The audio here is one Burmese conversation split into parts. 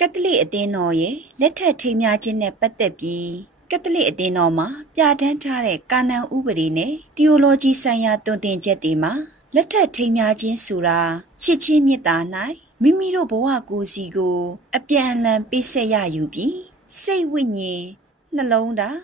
ကက်သလစ်အသင်းတော်ရဲ့လက်ထက်ထိမ်းများခြင်းနဲ့ပတ်သက်ပြီးကက်သလစ်အသင်းတော်မှာပြဋ္ဌာန်းထားတဲ့ကာနန်ဥပဒေနဲ့တီယိုလောဂျီဆိုင်ရာတွင်တင်ချက်တွေမှာလက်ထက်ထိမ်းများခြင်းဆိုတာချစ်ချင်းမေတ္တာ၌မိမိတို့ဘဝကိုယ်စီကို အပြန်အလှန်ပေးဆက်ရယူပြီးစိတ်ဝိညာဉ်နှလုံးသား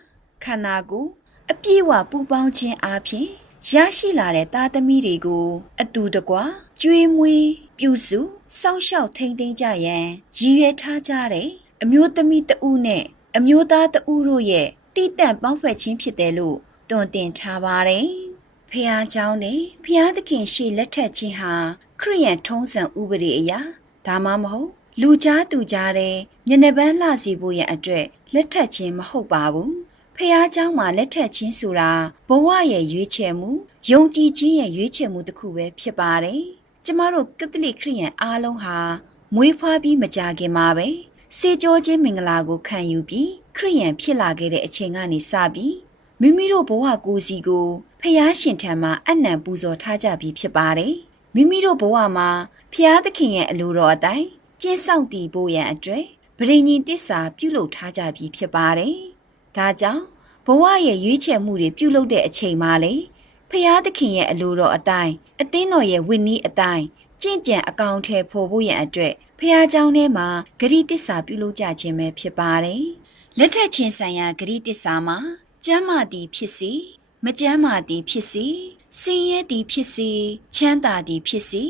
ခန္ဓာကိုယ်အပြည့်အဝပူပေါင်းခြင်းအပြင် ရရှိလာတဲ့သားသမီးတွေကို အတူတကွကျွေးမွေးပြုစုစောင့်ရှောက်ထိန်းသိမ်းကြရန်ရည်ရွယ်ထားကြတဲ့အမျိုးသမီးတဦးနဲ့အမျိုးသားတဦးတို့ရဲ့တိတန့်ပေါင်းဖက်ခြင်းဖြစ်တယ်လို့တွင်တင်ထားပါတယ်။ဖះเจ้าနဲ့ဖះသခင်ရှေ့လက်ထက်ခြင်းဟာခရိယန်ထုံးစံဥပဒေအရာဒါမှမဟုတ်လူကြားသူကြားတဲ့မျက်နှာပန်းလှစီဖို့ရန်အတွက်လက်ထက်ခြင်းမဟုတ်ပါဘူး။ ဖះเจ้าမှာလက်ထက်ခြင်းဆိုတာဘဝရဲ့ရွေးချယ်မှုယုံကြည်ခြင်းရဲ့ရွေးချယ်မှုတစ်ခုပဲဖြစ်ပါတယ်။ကျမတို့ကက်သလစ်ခရိယန်အားလုံးဟာမွေးဖွားပြီးမကြခင်မှာပဲစေကြောခြင်းမင်္ဂလာကိုခံယူပြီးခရိယန်ဖြစ်လာခဲ့တဲ့အချိန်ကနေစပြီးမိမိတို့ဘဝကိုယ်စီကိုဖះရှင်ထံမှာအနံပူဇော်ထားကြပြီးဖြစ်ပါတယ်။မိမိတို့ဘဝမှာဖះသခင်ရဲ့အလိုတော်အတိုင်းကျင့်ဆောင်တည်ဖို့ရန်အတွက်ဗြိညင်တစ္ဆာပြုလုပ်ထားကြပြီးဖြစ်ပါတယ်။ ဒါကြောင့်ဘဝရဲ့ရွေးချယ်မှုတွေပြုလုပ်တဲ့အချိန်မှာလေဖះသခင်ရဲ့အလိုတော်အတိုင်းအသင်းတော်ရဲ့ဝိနည်းအတိုင်းကြင့်ကြံအကောင့်ထဲပေါ်ဖို့ရန်အတွက်ဖះเจ้าထဲမှာဂရိတစ္ဆာပြုလုပ်ကြခြင်းပဲဖြစ်ပါတယ်။လက်ထက်ချင်းဆိုင်ရာဂရိတစ္ဆာမှာကျမ်းမာသည်ဖြစ်စေမကျမ်းမာသည်ဖြစ်စေစင်ရဲသည်ဖြစ်စေချမ်းသာသည်ဖြစ်စေ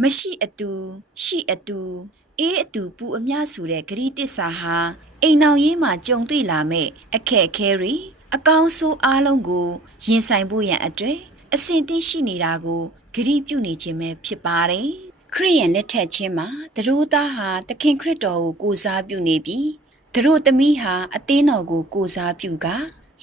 မရှိအတူရှိအတူ အေးအတူပူအမျှဆိုတဲ့ဂရိတစ္ဆာဟာအိမ်အောင်ရေးမှာကြုံတွေ့လာမဲ့အခက်အခဲတွေအကောင်းဆိုးအားလုံးကိုရင်ဆိုင်ဖို့ရန်အတွက်အစဉ်သင့်ရှိနေတာကိုဂရိပြုနေခြင်းပဲဖြစ်ပါတယ်။ခရိယန်လက်ထက်ချင်းမှာတရိုးသားဟာသခင်ခရစ်တော်ကိုကိုးစားပြုနေပြီးတရိုးသမီးဟာအသင်းတော်ကိုကိုးစားပြုက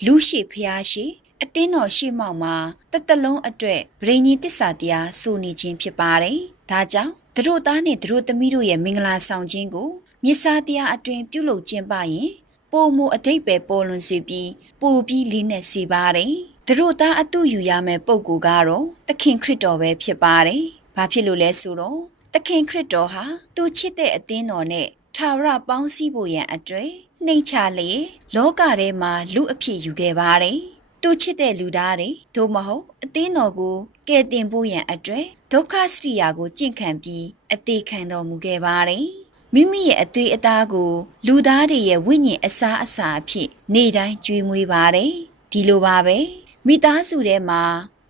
လူရှိဖျားရှိအသင်းတော်ရှိမောက်မှာတတလုံးအတွက်ဗြိဉ္ကြီးတစ္ဆာတရားဆိုနေခြင်းဖြစ်ပါတယ်။ဒါကြောင့် တရိုးသားနဲ့တရိုးသမီးတို့ရဲ့မင်္ဂလာဆောင်ခြင်းကိုမြစ်စာတရားအတွင်ပြုလုပ်ခြင်းပါရင်ပိုမိုအတိတ်ပဲပေါ်လွန်စေပြီးပိုပြီးလေးနက်စေပါတယ်။သူတို့သားအတူယူရမယ့်ပုံကူကတော့သခင်ခရစ်တော်ပဲဖြစ်ပါတယ်။ဘာဖြစ်လို့လဲဆိုတော့သခင်ခရစ်တော်ဟာသူချစ်တဲ့အသင်းတော်နဲ့ထာဝရပေါင်းစည်းဖို့ရန်အတွက်နှိမ်ချလျက်လောကထဲမှာလူအဖြစ်ယူခဲ့ပါတယ်။ သူချစ်တဲ့လူသားတွေသို့မဟုတ်အသင်းတော်ကိုကယ်တင်ဖို့ရန်အတွက်ဒုက္ခစရိယာကိုကြင့်ခံပြီးအသေးခံတော်မူခဲ့ပါတယ်။မိမိရဲ့အသွေးအသားကို လူသားတွေရဲ့ဝိညာဉ်အစားအစာအဖြစ်နေ့တိုင်းကြွေးမွေးပါတယ်ဒီလိုပါပဲမိသားစုထဲမှာ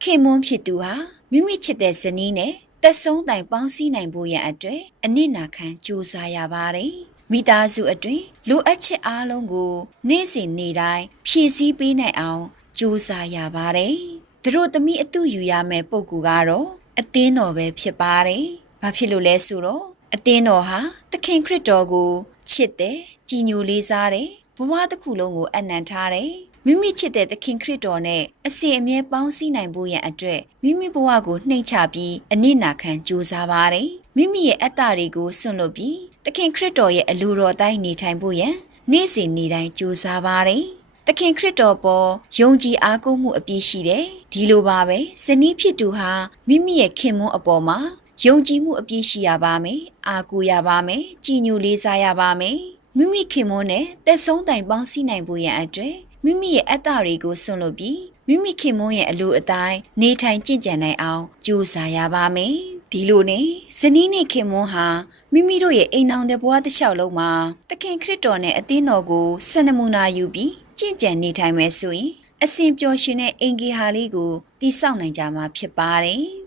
ခင်မွန်းဖြစ်သူဟာမိမိချစ်တဲ့ဇနီးနဲ့တက်ဆုံးတိုင်ပေါင်းစည်းနိုင်ဖို့ရန်အတွက်အနစ်နာခံကြိုးစားရပါတယ်မိသားစုအတွင်းလိုအပ်ချက်အားလုံးကို နေ့စဉ်နေ့တိုင်းဖြည့်ဆည်းပေးနိုင်အောင် ကြိုးစားရပါတယ်သူတို့သမီးအတူယူရမယ့်ပုံကူကတော့အသင်းတော်ပဲဖြစ်ပါတယ်ဘာဖြစ်လို့လဲဆိုတော့အသင်းတော်ဟာသခင်ခရစ်တော်ကိုချစ်တယ်ကြည်ညိုလေးစားတယ်ဘဝတစ်ခုလုံးကိုအနံထားတယ်မိမိချစ်တဲ့သခင်ခရစ်တော်နဲ့အစဉ်အမြဲပေါင်းစည်းနိုင်ဖို့ရန်အတွက်မိမိဘဝကိုနှိမ့်ချပြီးအနစ်နာခံကြိုးစားပါတယ်မိမိရဲ့အတ္တတွေကိုစွန့်လွတ်ပြီးသခင်ခရစ်တော်ရဲ့အလိုတော်တိုင်းနေထိုင်ဖို့ရန်နေ့စဉ်နေ့တိုင်းကြိုးစားပါတယ် သခင်ခရစ်တော်ပေါ်ယုံကြည်အားကိုးမှုအပြည့်ရှိတယ်ဒီလိုပါပဲဇနီးဖြစ်သူဟာမိမိရဲ့ခင်မွန်းအပေါ်မှာယုံကြည်မှုအပြည့်ရှိရပါမယ်အားကိုးရပါမယ်ကြည်ညိုလေးစားရပါမယ်မိမိခင်မွန်းနဲ့တက်ဆုံးတိုင်ပေါင်းစည်းနိုင်ဖို့ရန်အတွက်မိမိရဲ့အတ္တတွေကိုဆွန့်လွတ်ပြီးမိမိခင်မွန်းရဲ့အလိုအတိုင်းနေထိုင်ကြင်ကြံနိုင်အောင်ကြိုးစားရပါမယ် ဒီလိုနဲ့ဇနီးနဲ့ခင်မွန်းဟာမိမိတို့ရဲ့အိမ်အောင်တဲ့ဘဝတစ်လျှောက်လုံးမှာတခင်ခရစ်တော်နဲ့အသင်းတော်ကိုစံနမူနာယူပြီးကြင်ကြံနေထိုင်မယ်ဆိုရင်အစဉ်ပျော်ရွှင်တဲ့အင်ဂေဟာလေးကိုတိဆောက်နိုင်ကြမှာဖြစ်ပါတယ်